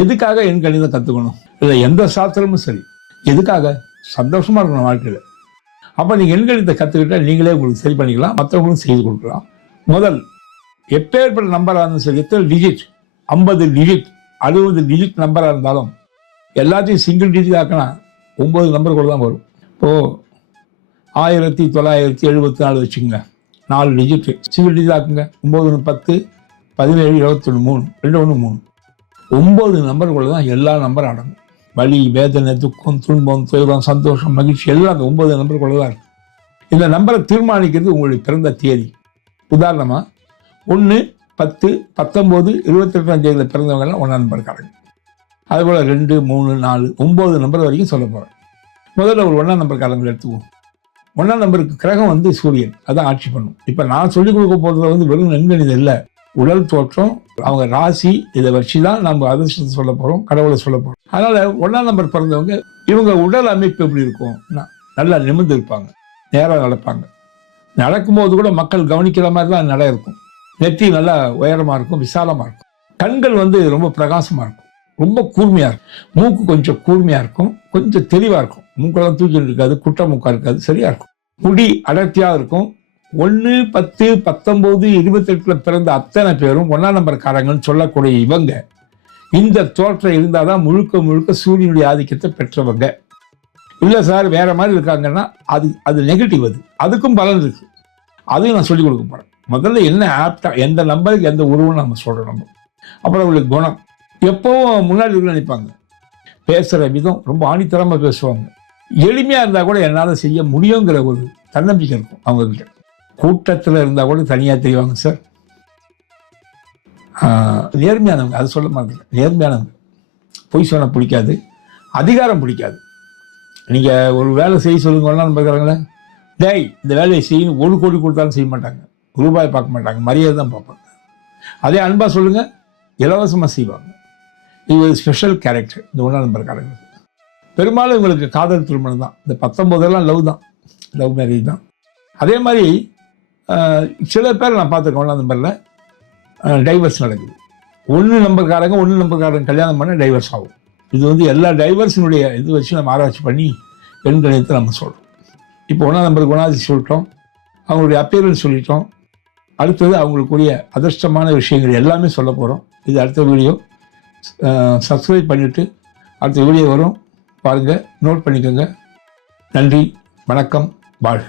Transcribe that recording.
எதுக்காக என் கணிதம் கற்றுக்கணும் இல்லை எந்த சாஸ்திரமும் சரி. எதுக்காக? சந்தோஷமா இருக்கணும் வாழ்க்கையில். அப்போ நீங்கள் எண்கணிதத்தை கற்றுக்கிட்டா நீங்களே உங்களுக்கு சரி பண்ணிக்கலாம் மற்றவங்களும் செய்து கொடுக்கலாம். முதல் எப்பேற்பட்ட நம்பராக இருந்தாலும் சரி எத்தனை டிஜிட் ஐம்பது டிஜிட் அறுபது டிஜிட் நம்பராக இருந்தாலும் எல்லாத்தையும் சிங்கிள் டிஜிட் ஆக்கினா ஒம்பது நம்பர் கூட தான் வரும். இப்போது ஆயிரத்தி தொள்ளாயிரத்தி எழுபத்தி நாலு வச்சுக்கோங்க. நாலு டிஜிட் சிங்கிள் டிஜிட் ஆக்குங்க. ஒம்பது ஒன்று பத்து பதினேழு இருபத்தொன்று மூணு. ரெண்டு ஒன்று மூணு. ஒம்பது நம்பருக்குள்ள தான் எல்லா நம்பரும் அடங்கும். வலி வேதனை துக்கம் துன்பம் துயரம் சந்தோஷம் மகிழ்ச்சி எல்லாம் அந்த ஒம்பது நம்பருக்குள்ள தான் இருக்கும். இந்த நம்பரை தீர்மானிக்கிறது உங்களுடைய பிறந்த தேதி. உதாரணமாக ஒன்று பத்து பத்தொம்போது இருபத்தெட்டாம் தேதியில் பிறந்தவங்கெல்லாம் ஒன்றாம் நம்பர் நம்பருக்காரங்க. அதுபோல் ரெண்டு மூணு நாலு ஒம்பது நம்பர் வரைக்கும் சொல்ல போகிறேன் முதல்ல ஒரு ஒன்றாம் நம்பர் காலங்கள் எடுத்துக்குவோம். ஒன்றாம் நம்பருக்கு கிரகம் வந்து சூரியன். அதான் ஆட்சி பண்ணும். இப்போ நான் சொல்லிக் கொடுக்க போகிறதுல வந்து வெறும் நெண்கணிதம் இல்லை. உடல் தோற்றம் அவங்க ராசி இதை வச்சு தான் நம்ம அதிர்ஷ்டத்தை சொல்ல போகிறோம் கடவுளை சொல்ல போகிறோம் அதனால் ஒன்றாம் நம்பர் பிறந்தவங்க இவங்க உடல் அமைப்பு எப்படி இருக்கும்? நல்லா நிமிர்ந்து இருப்பாங்க நேராக நடப்பாங்க. நடக்கும்போது கூட மக்கள் கவனிக்கிற மாதிரி தான் நட இருக்கும். நெத்தி நல்லா உயரமாக இருக்கும் விசாலமாக இருக்கும். கண்கள் வந்து ரொம்ப பிரகாசமாக இருக்கும். ரொம்ப கூர்மையாக இருக்கும். மூக்கு கொஞ்சம் கூர்மையாக இருக்கும். கொஞ்சம் தெளிவாக இருக்கும். மூக்கெல்லாம் தூக்கிட்டு இருக்காது குட்டை மூக்காக இருக்காது சரியாக இருக்கும். முடி அடர்த்தியாக இருக்கும். ஒன்று பத்து பத்தொம்போது இருபத்தெட்டில் பிறந்த அத்தனை பேரும் ஒன்றாம் நம்பர்காரங்கன்னு சொல்லக்கூடிய இவங்க இந்த தோற்றம் இருந்தால் தான் முழுக்க முழுக்க சூரியனுடைய ஆதிக்கத்தை பெற்றவங்க. இல்லை சார் வேற மாதிரி இருக்காங்கன்னா அது அது நெகட்டிவ் அது. அதுக்கும் பலன் இருக்கு. அதையும் நான் சொல்லிக் கொடுக்க போகிறேன் முதல்ல என்ன ஆப்டா எந்த நம்பருக்கு எந்த உருவம் நம்ம சொல்கிறோம் நம்ம. அப்புறம் அவங்களுக்கு குணம். எப்போவும் முன்னாடி இருக்க நினைப்பாங்க. பேசுகிற விதம் ரொம்ப ஆணித்தரமாக பேசுவாங்க. எளிமையாக இருந்தால் கூட என்னால் செய்ய முடியுங்கிற ஒரு தன்னம்பிக்கை இருக்கும் அவங்கக்கிட்ட கூட்டத்தில் இருந்தால் கூட தனியாக தெரிவாங்க சார் நேர்மையானவங்க அது சொல்ல மாட்டேங்க நேர்மையானவங்க. பொய் சொன்ன பிடிக்காது. அதிகாரம் பிடிக்காது. நீங்கள் ஒரு வேலை செய்ய சொல்லுங்கன்னா பார்க்குறாங்களே டேய் இந்த வேலையை செய்யணும். ஒரு கோடி கொடுத்தாலும் செய்ய மாட்டாங்க. ரூபாய் பார்க்க மாட்டாங்க. மரியாதை தான் பார்ப்பாங்க. அதே அன்பாக சொல்லுங்கள் இலவசமாக செய்வாங்க. இது ஒரு ஸ்பெஷல் கேரக்டர் இந்த ஒன்றாம் நம்பர்காரங்களுக்கு பெரும்பாலும் இவங்களுக்கு காதல் திருமணம் தான். இந்த பத்தொம்போதெல்லாம் லவ் தான். லவ் மேரேஜ் தான். அதே மாதிரி சில பேர் நான் பார்த்துருக்கேன் அந்த மாதிரில. டைவர்ஸ் நடக்குது. ஒன்று நம்பர்காரங்க ஒன்று நம்பர்காரங்க கல்யாணம் பண்ண டைவர்ஸ் ஆகும். இது வந்து எல்லா டைவர்ஸினுடைய இது வச்சு நம்ம ஆராய்ச்சி பண்ணி பெண் நம்ம சொல்கிறோம் இப்போ ஒன்றாம் நம்பருக்கு ஒன்றாவது சொல்லிட்டோம். அவங்களுடைய அப்பியரன்ஸ் சொல்லிட்டோம். அடுத்தது அவங்களுக்குரிய அதிர்ஷ்டமான விஷயங்கள் எல்லாமே சொல்ல போகிறோம் இது அடுத்த வீடியோ. சப்ஸ்கிரைப் பண்ணிவிட்டு அடுத்த வீடியோ வரும். பாருங்கள் நோட் பண்ணிக்கோங்க. நன்றி வணக்கம் வாழ்க.